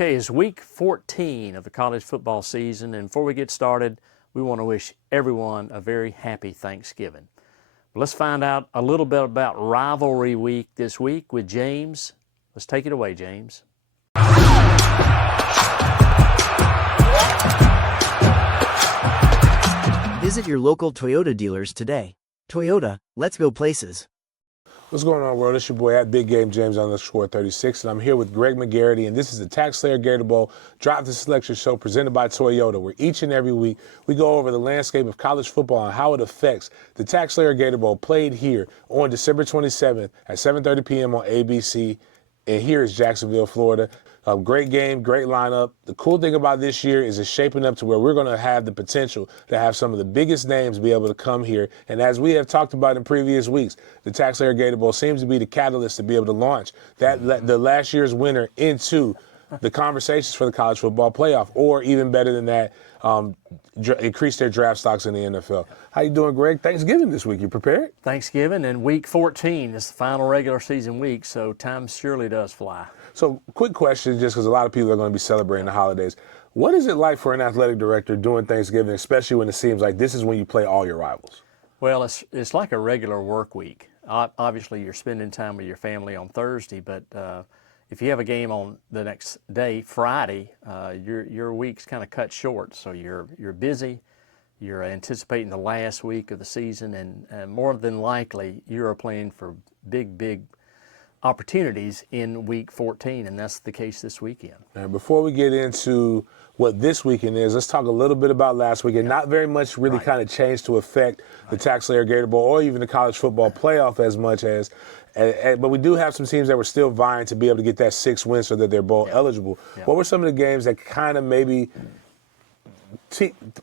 Okay, it's week 14 of the college football season, and before we get started, we want to wish everyone a very happy Thanksgiving. Let's find out a little bit about Rivalry Week this week with James. Let's take it away, James. Visit your local Toyota dealers today. Toyota, let's go places. What's going on, world? It's your boy at Big Game James _36, and I'm here with Greg McGarity, and this is the TaxSlayer Gator Bowl Drive to Selection show presented by Toyota, where each and every week we go over the landscape of college football and how it affects the TaxSlayer Gator Bowl played here on December 27th at 7:30 p.m. on ABC, and here is Jacksonville, Florida. Great game, great lineup. The cool thing about this year is it's shaping up to where we're going to have the potential to have some of the biggest names be able to come here. And as we have talked about in previous weeks, the TaxSlayer Gator Bowl seems to be the catalyst to be able to launch the last year's winner into the conversations for the college football playoff, or even better than that, increase their draft stocks in the NFL. How you doing, Greg? Thanksgiving this week. You prepared? Thanksgiving and week 14 is the final regular season week, so time surely does fly. So, quick question, just because a lot of people are going to be celebrating the holidays. What is it like for an athletic director doing Thanksgiving, especially when it seems like this is when you play all your rivals? Well, it's like a regular work week. Obviously, you're spending time with your family on Thursday, but if you have a game on the next day, Friday, your week's kind of cut short. So you're busy, you're anticipating the last week of the season, and more than likely, you're playing for big opportunities in week 14, and that's the case this weekend. And before we get into what this weekend is, let's talk a little bit about last weekend. Not very much really kind of changed to affect the TaxSlayer Gator Bowl or even the college football playoff as much as, but we do have some teams that were still vying to be able to get that 6th win so that they're bowl eligible. What were some of the games that kind of maybe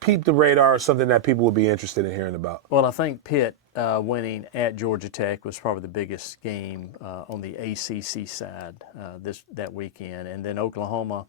peeped the radar or something that people would be interested in hearing about? Well, I think Pitt winning at Georgia Tech was probably the biggest game on the ACC side that weekend, and then Oklahoma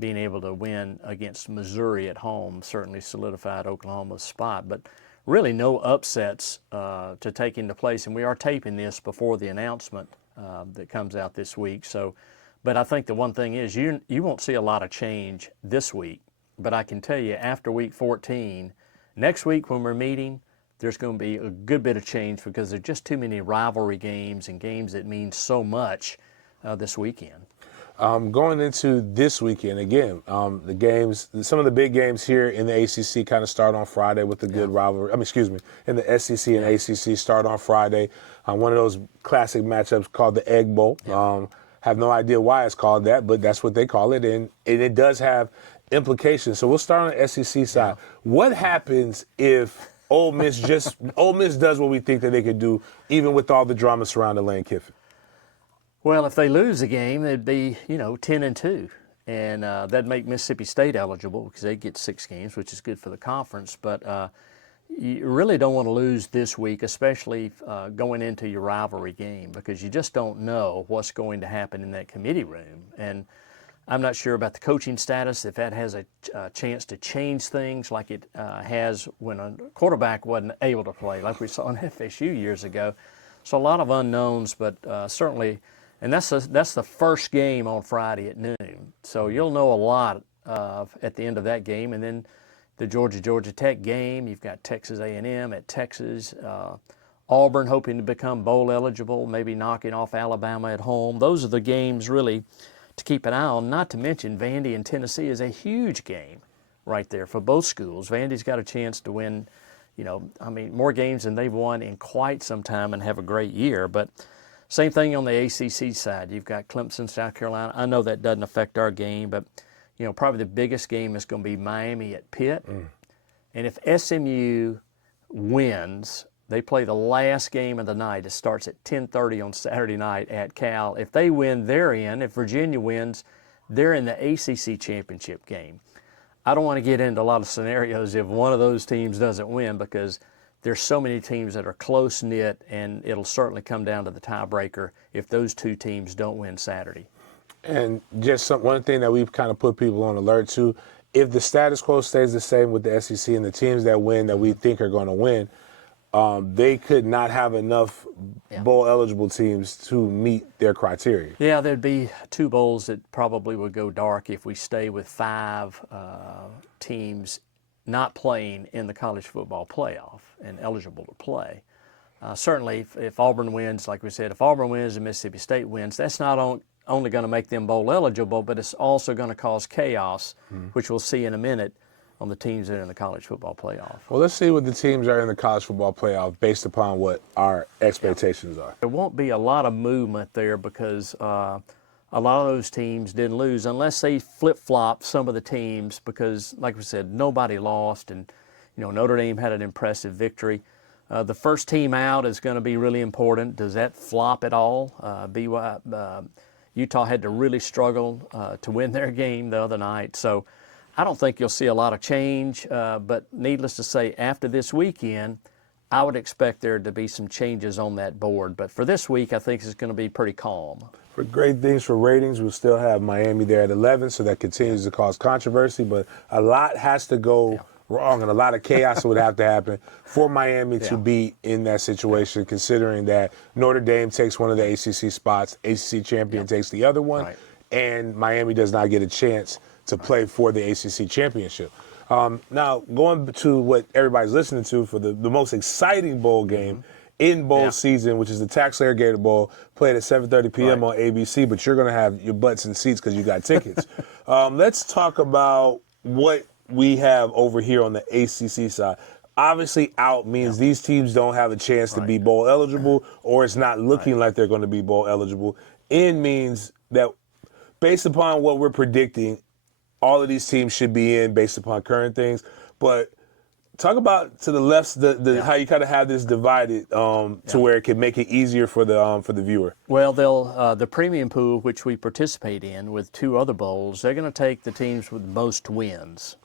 being able to win against Missouri at home certainly solidified Oklahoma's spot, but really no upsets to take into place, and we are taping this before the announcement that comes out this week. So, but I think the one thing is you won't see a lot of change this week, but I can tell you after week 14, next week when we're meeting, there's going to be a good bit of change because there's just too many rivalry games and games that mean so much this weekend. Going into this weekend, again, the games, some of the big games here in the ACC kind of start on Friday with the good rivalry. In the SEC and ACC start on Friday. One of those classic matchups called the Egg Bowl. Have no idea why it's called that, but that's what they call it, and it does have implications. So we'll start on the SEC side. What happens if Ole Miss does what we think that they could do, even with all the drama surrounding Lane Kiffin? Well, if they lose a game, they'd be 10-2, and that'd make Mississippi State eligible because they get 6 games, which is good for the conference. But you really don't want to lose this week, especially going into your rivalry game, because you just don't know what's going to happen in that committee room. And I'm not sure about the coaching status, if that has a chance to change things like it has when a quarterback wasn't able to play, like we saw in FSU years ago. So a lot of unknowns, but certainly, and that's the first game on Friday at noon. So you'll know a lot at the end of that game. And then the Georgia Tech game, you've got Texas A&M at Texas, Auburn hoping to become bowl eligible, maybe knocking off Alabama at home. Those are the games really to keep an eye on, not to mention Vandy and Tennessee is a huge game right there for both schools. Vandy's got a chance to win, more games than they've won in quite some time and have a great year. But same thing on the ACC side. You've got Clemson, South Carolina. I know that doesn't affect our game, but, probably the biggest game is going to be Miami at Pitt. And if SMU wins, they play the last game of the night. It starts at 10:30 on Saturday night at Cal. If they win, they're in. If Virginia wins, they're in the ACC championship game. I don't want to get into a lot of scenarios if one of those teams doesn't win, because there's so many teams that are close-knit, and it'll certainly come down to the tiebreaker if those two teams don't win Saturday. And just one thing that we've kind of put people on alert to, if the status quo stays the same with the SEC and the teams that win that we think are going to win, they could not have enough bowl eligible teams to meet their criteria. Yeah, there'd be 2 bowls that probably would go dark if we stay with 5 teams not playing in the college football playoff and eligible to play. Certainly, if Auburn wins, like we said, if Auburn wins and Mississippi State wins, that's not only going to make them bowl eligible, but it's also going to cause chaos, which we'll see in a minute on the teams that are in the college football playoff. Well, let's see what the teams are in the college football playoff based upon what our expectations are. There won't be a lot of movement there because a lot of those teams didn't lose unless they flip-flop some of the teams because, like we said, nobody lost, and Notre Dame had an impressive victory. The first team out is going to be really important. Does that flop at all? Utah had to really struggle to win their game the other night. So I don't think you'll see a lot of change. But needless to say, after this weekend, I would expect there to be some changes on that board. But for this week, I think it's going to be pretty calm. For great things for ratings, we'll still have Miami there at 11, so that continues to cause controversy. But a lot has to go wrong, and a lot of chaos would have to happen for Miami to be in that situation, considering that Notre Dame takes one of the ACC spots, ACC champion takes the other one, and Miami does not get a chance to play for the ACC championship. Now, going to what everybody's listening to for the most exciting bowl game in bowl season, which is the TaxSlayer Gator Bowl, played at 7:30 p.m. on ABC, but you're going to have your butts in seats because you got tickets. Let's talk about what we have over here on the ACC side. Obviously, out means these teams don't have a chance to be bowl eligible, or it's not looking like they're going to be bowl eligible. In means that based upon what we're predicting, all of these teams should be in based upon current things. But talk about to the left, how you kind of have this divided to where it can make it easier for the viewer. Well, the premium pool, which we participate in with 2 other bowls, they're going to take the teams with most wins.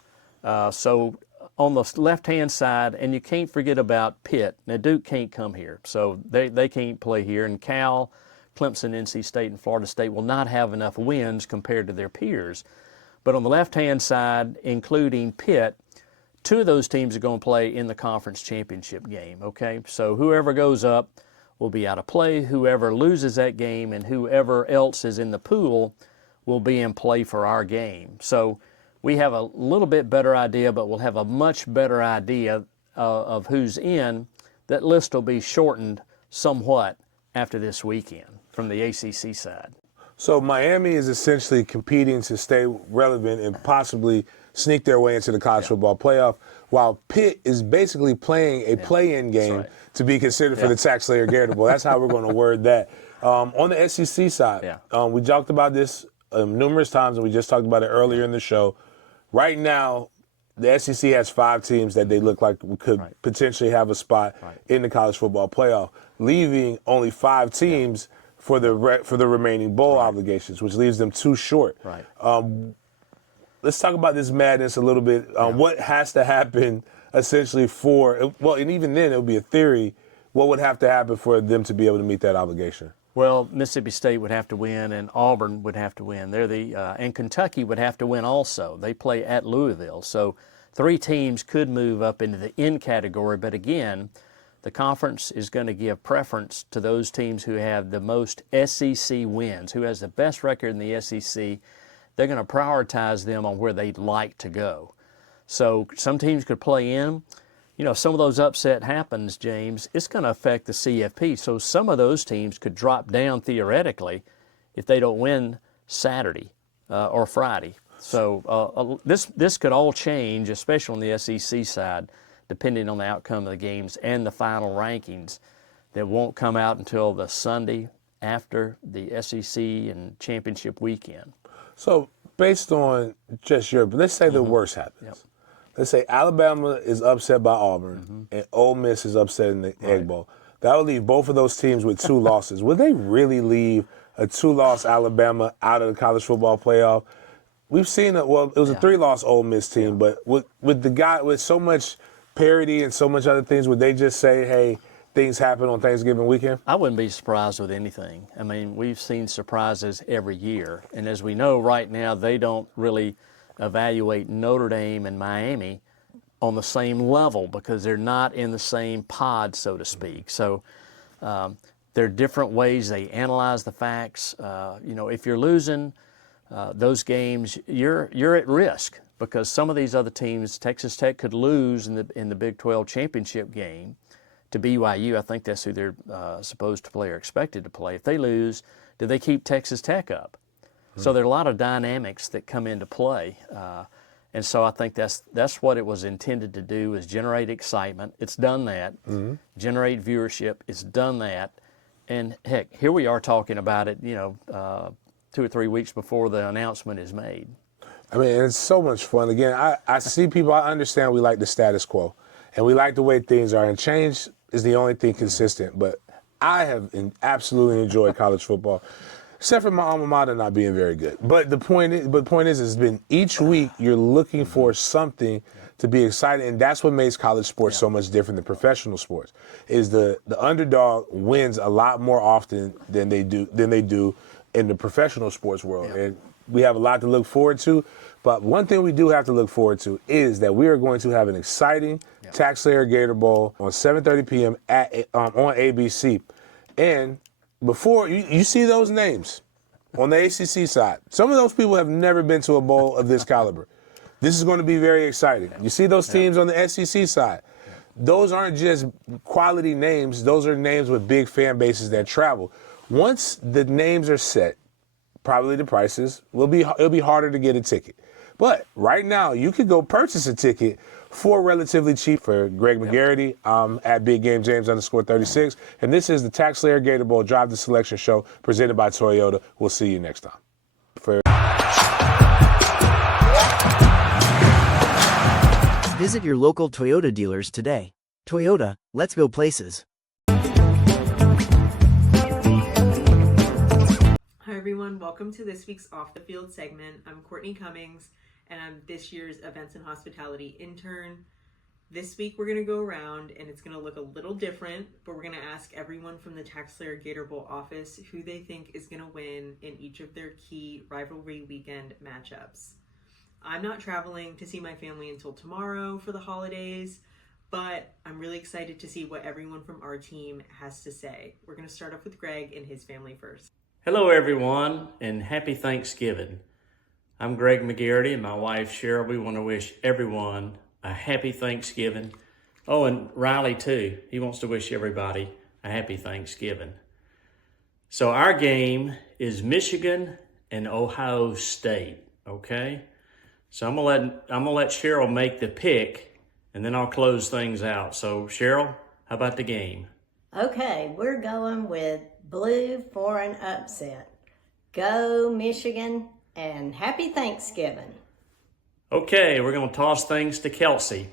So on the left-hand side, and you can't forget about Pitt. Now, Duke can't come here, so they can't play here. And Cal, Clemson, NC State, and Florida State will not have enough wins compared to their peers. But on the left-hand side, including Pitt, 2 of those teams are going to play in the conference championship game, okay? So whoever goes up will be out of play. Whoever loses that game and whoever else is in the pool will be in play for our game. So we have a little bit better idea, but we'll have a much better idea of who's in. That list will be shortened somewhat after this weekend from the ACC side. So Miami is essentially competing to stay relevant and possibly sneak their way into the college football playoff, while Pitt is basically playing a play-in game to be considered for the TaxSlayer Gator Bowl. That's how we're going to word that. On the SEC side, we talked about this numerous times, and we just talked about it earlier in the show. Right now, the SEC has 5 teams that they look like could potentially have a spot in the college football playoff, leaving only 5 teams for the remaining bowl obligations, which leaves them 2 short. Let's talk about this madness a little bit. What has to happen essentially and even then it would be a theory, what would have to happen for them to be able to meet that obligation? Well, Mississippi State would have to win, and Auburn would have to win. And Kentucky would have to win also. They play at Louisville. So 3 teams could move up into the N category, but again, the conference is going to give preference to those teams who have the most SEC wins, who has the best record in the SEC. They're going to prioritize them on where they'd like to go. So some teams could play in. Some of those upset happens, James, it's going to affect the CFP. So some of those teams could drop down theoretically if they don't win Saturday or Friday. So this could all change, especially on the SEC side, depending on the outcome of the games and the final rankings that won't come out until the Sunday after the SEC and championship weekend. So based on just let's say the worst happens. Let's say Alabama is upset by Auburn and Ole Miss is upset in the Egg Bowl. That would leave both of those teams with 2 losses. Would they really leave a 2-loss Alabama out of the college football playoff? We've seen it was a 3-loss Ole Miss team, but with so much parity and so much other things, would they just say, hey, things happen on Thanksgiving weekend? I wouldn't be surprised with anything. I mean, we've seen surprises every year. And as we know right now, they don't really evaluate Notre Dame and Miami on the same level because they're not in the same pod, so to speak. So there are different ways they analyze the facts. If you're losing those games, you're at risk because some of these other teams, Texas Tech could lose in the Big 12 championship game to BYU. I think that's who they're supposed to play or expected to play. If they lose, do they keep Texas Tech up? So there are a lot of dynamics that come into play. And so I think that's what it was intended to do, is generate excitement. It's done that. Generate viewership. It's done that. And heck, here we are talking about it, 2 or 3 weeks before the announcement is made. I mean, it's so much fun. Again, I see people, I understand we like the status quo, and we like the way things are, and change is the only thing consistent. But I have absolutely enjoyed college football, except for my alma mater not being very good. But the point is, it's been each week you're looking for something to be excited, and that's what makes college sports so much different than professional sports. Is the underdog wins a lot more often than they do in the professional sports world, and we have a lot to look forward to. But one thing we do have to look forward to is that we are going to have an exciting TaxSlayer Gator Bowl on 7:30 p.m. On ABC. And before you see those names on the ACC side, some of those people have never been to a bowl of this caliber. This is going to be very exciting. You see those teams on the SEC side. Those aren't just quality names. Those are names with big fan bases that travel. Once the names are set, probably the prices it'll be harder to get a ticket. But right now, you could go purchase a ticket for relatively cheap. For Greg McGarity, at Big Game James _36. And this is the TaxSlayer Gator Bowl Drive to Selection show presented by Toyota. We'll see you next time. Visit your local Toyota dealers today. Toyota, let's go places. Hi everyone, welcome to this week's Off the Field segment. I'm Courtney Cummings, and I'm this year's Events and Hospitality intern. This week we're going to go around, and it's going to look a little different, but we're going to ask everyone from the TaxSlayer Gator Bowl office who they think is going to win in each of their key rivalry weekend matchups. I'm not traveling to see my family until tomorrow for the holidays, but I'm really excited to see what everyone from our team has to say. We're going to start off with Greg and his family first. Hello, everyone, and happy Thanksgiving. I'm Greg McGarity, and my wife, Cheryl. We want to wish everyone a happy Thanksgiving. Oh, and Riley, too. He wants to wish everybody a happy Thanksgiving. So our game is Michigan and Ohio State, okay? So I'm gonna let Cheryl make the pick, and then I'll close things out. So, Cheryl, how about the game? Okay, we're going with blue for an upset. Go Michigan, and happy Thanksgiving. Okay, we're going to toss things to Kelsey.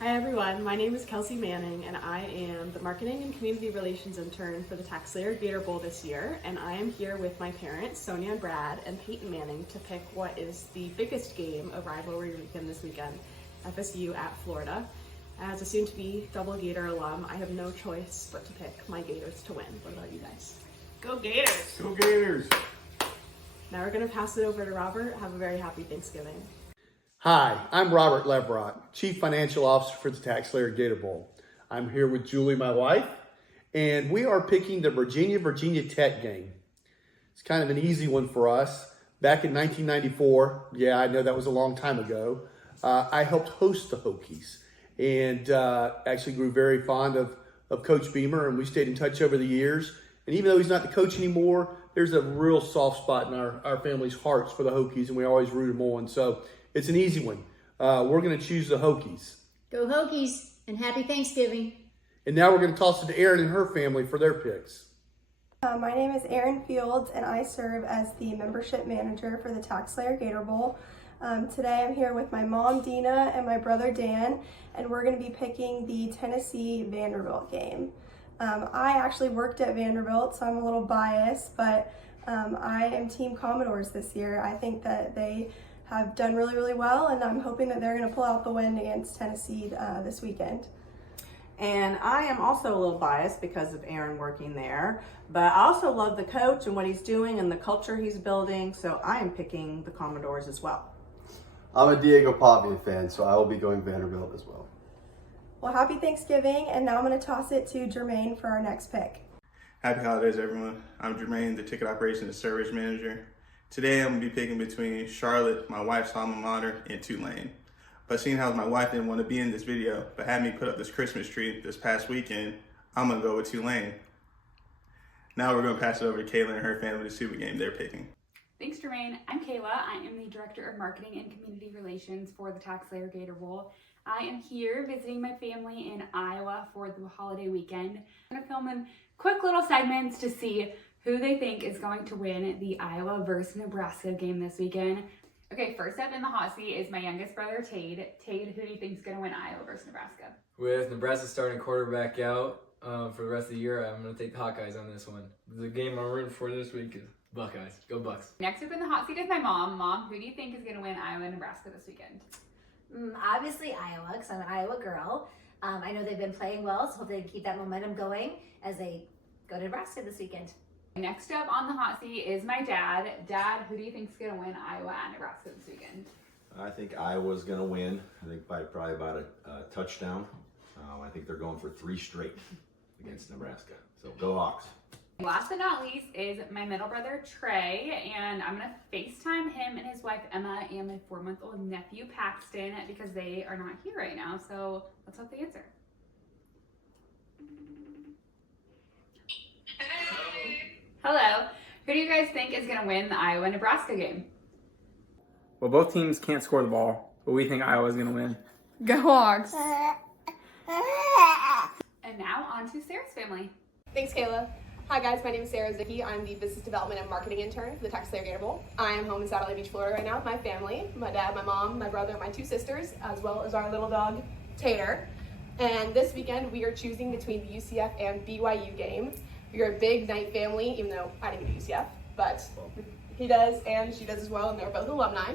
Hi everyone, my name is Kelsey Manning, and I am the Marketing and Community Relations intern for the TaxSlayer Gator Bowl this year, and I am here with my parents, Sonia and Brad, and Peyton Manning to pick what is the biggest game of rivalry weekend this weekend, FSU at Florida. As a soon-to-be double Gator alum, I have no choice but to pick my Gators to win. What about you guys? Go Gators! Go Gators! Now we're going to pass it over to Robert. Have a very happy Thanksgiving. Hi, I'm Robert Levrot, Chief Financial Officer for the TaxSlayer Gator Bowl. I'm here with Julie, my wife, and we are picking the Virginia Tech game. It's kind of an easy one for us. Back in 1994, yeah, I know that was a long time ago, I helped host the Hokies and actually grew very fond of Coach Beamer, and we stayed in touch over the years. And even though he's not the coach anymore, there's a real soft spot in our family's hearts for the Hokies, and we always root them on. So it's an easy one. We're going to choose the Hokies. Go Hokies, and happy Thanksgiving. And now we're going to toss it to Erin and her family for their picks. My name is Erin Fields, and I serve as the membership manager for the TaxSlayer Gator Bowl. Today I'm here with my mom, Dina, and my brother, Dan, and we're going to be picking the Tennessee-Vanderbilt game. I actually worked at Vanderbilt, so I'm a little biased, but I am Team Commodores this year. I think that they have done really, really well, and I'm hoping that they're going to pull out the win against Tennessee this weekend. And I am also a little biased because of Aaron working there, but I also love the coach and what he's doing and the culture he's building, so I am picking the Commodores as well. I'm a Diego Pavia fan, so I will be going Vanderbilt as well. Well, happy Thanksgiving, and now I'm going to toss it to Jermaine for our next pick. Happy holidays, everyone. I'm Jermaine, the ticket operations and service manager. Today I'm going to be picking between Charlotte, my wife's alma mater, and Tulane. But seeing how my wife didn't want to be in this video, but had me put up this Christmas tree this past weekend, I'm going to go with Tulane. Now we're going to pass it over to Kayla and her family to see what game they're picking. Thanks, Jermaine. I'm Kayla. I am the Director of Marketing and Community Relations for the TaxSlayer Gator Bowl. I am here visiting my family in Iowa for the holiday weekend. I'm going to film in quick little segments to see who they think is going to win the Iowa versus Nebraska game this weekend. Okay, first up in the hot seat is my youngest brother, Tade. Tade, who do you think is going to win Iowa versus Nebraska? With Nebraska starting quarterback out for the rest of the year, I'm going to take the Hawkeyes on this one. The game I'm rooting for this week is Buckeyes. Go Bucks. Next up in the hot seat is my mom. Mom, who do you think is going to win Iowa and Nebraska this weekend? Obviously Iowa, because I'm an Iowa girl. I know they've been playing well, so hope they keep that momentum going as they go to Nebraska this weekend. Next up on the hot seat is my dad. Dad, who do you think is going to win Iowa and Nebraska this weekend? I think Iowa's going to win. I think by probably about a touchdown. I think they're going for 3 straight against Nebraska. So go Hawks. Last but not least is my middle brother, Trey, and I'm going to FaceTime him and his wife, Emma, and my 4-month-old nephew, Paxton, because they are not here right now, so let's hope they answer. Hello. Who do you guys think is going to win the Iowa-Nebraska game? Well, both teams can't score the ball, but we think Iowa's going to win. Go Hawks! And now on to Sarah's family. Thanks, Kayla. Hi guys, my name is Sarah Zicki. I'm the Business Development and Marketing Intern for the TaxSlayer Gator Bowl. I am home in Satellite Beach, Florida right now with my family, my dad, my mom, my brother, and my 2 sisters, as well as our little dog, Tater. And this weekend we are choosing between the UCF and BYU game. We're a big Knight family, even though I didn't go to UCF, but he does and she does as well, and they're both alumni.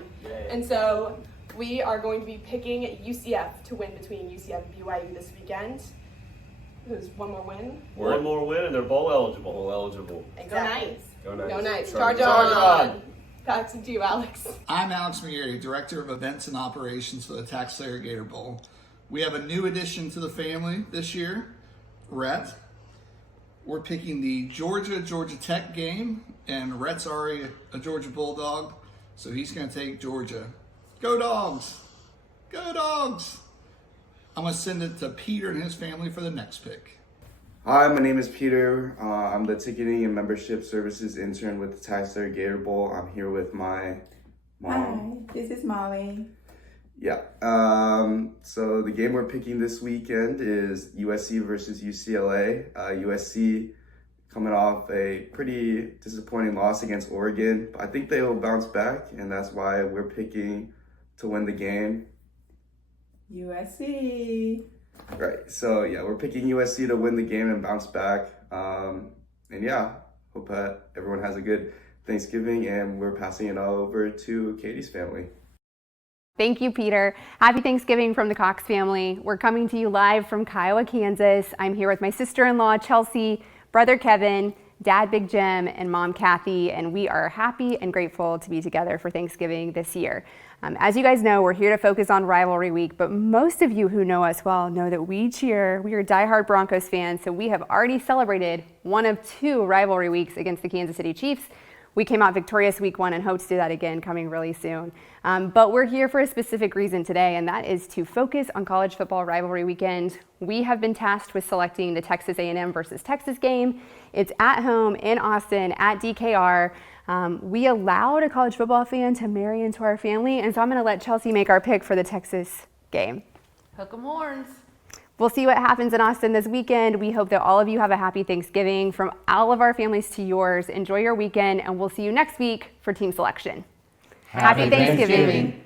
And so we are going to be picking UCF to win between UCF and BYU this weekend. There's one more win. One more win and they're bowl eligible. Bowl eligible. Exactly. Go Knights. Go Knights. Charge Charge on. on. Back to you, Alex. I'm Alex McGarity, Director of Events and Operations for the TaxSlayer Gator Bowl. We have a new addition to the family this year, Rhett. We're picking the Georgia Tech game, and Rhett's already a Georgia Bulldog, so he's going to take Georgia. Go Dogs! Go Dogs! I'm going to send it to Peter and his family for the next pick. Hi, my name is Peter. I'm the Ticketing and Membership Services Intern with the TaxSlayer Gator Bowl. I'm here with my mom. Hi, this is Molly. Yeah. So the game we're picking this weekend is USC versus UCLA. USC coming off a pretty disappointing loss against Oregon, but I think they will bounce back, and that's why we're picking to win the game. USC. Right. So yeah, we're picking USC to win the game and bounce back. And yeah, hope that everyone has a good Thanksgiving, and we're passing it all over to Katie's family. Thank you, Peter. Happy Thanksgiving from the Cox family. We're coming to you live from Kiowa, Kansas. I'm here with my sister-in-law, Chelsea, brother Kevin, dad Big Jim, and mom Kathy, and we are happy and grateful to be together for Thanksgiving this year. As you guys know, we're here to focus on Rivalry Week, but most of you who know us well know that we are diehard Broncos fans, so we have already celebrated one of 2 rivalry weeks against the Kansas City Chiefs. We came out victorious week 1 and hope to do that again coming really soon. But we're here for a specific reason today, and that is to focus on college football rivalry weekend. We have been tasked with selecting the Texas A&M versus Texas game. It's at home in Austin at DKR. We allowed a college football fan to marry into our family, and so I'm going to let Chelsea make our pick for the Texas game. Hook 'em horns. We'll see what happens in Austin this weekend. We hope that all of you have a happy Thanksgiving. From all of our families to yours, enjoy your weekend, and we'll see you next week for team selection. Happy Thanksgiving.